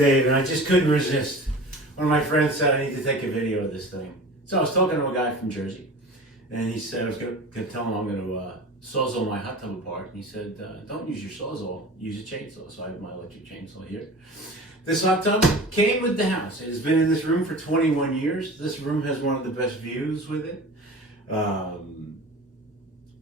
Dave, and I just couldn't resist. One of my friends said I need to take a video of this thing. So I was talking to a guy from Jersey, and he said I was going to tell him I'm going to sawzall my hot tub apart. And he said, don't use your sawzall, use a chainsaw. So I have my electric chainsaw here. This hot tub came with the house. It has been in this room for 21 years. This room has one of the best views with it.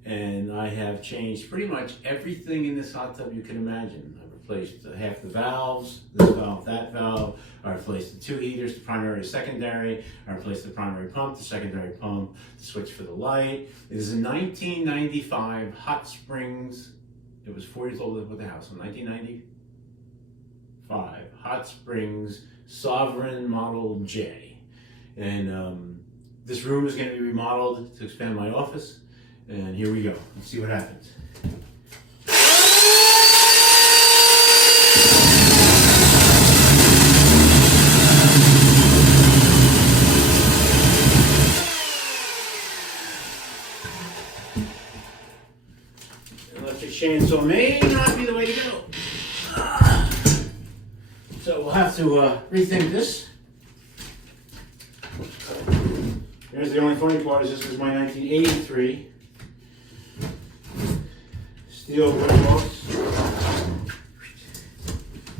And I have changed pretty much everything in this hot tub you can imagine. I've replaced half the valves, this valve, that valve. I replaced the two heaters, the primary and secondary. I replaced the primary pump, the secondary pump, the switch for the light. It is a 1995 Hot Springs. It was 4 years old with the house. In 1995 Hot Springs Sovereign Model J. And this room is going to be remodeled to expand my office. And here we go. Let's see what happens. Electric chainsaw may not be the way to go. So we'll have to rethink this. Here's the only funny part is this was my 1983 steel wood box.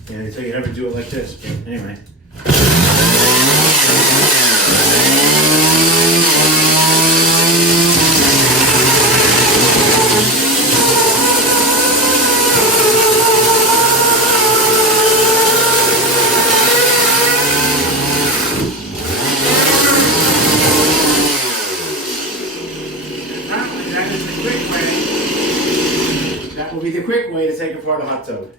Yeah, they tell you never do it like this, but anyway. That will be the quick way to take apart a hot tub.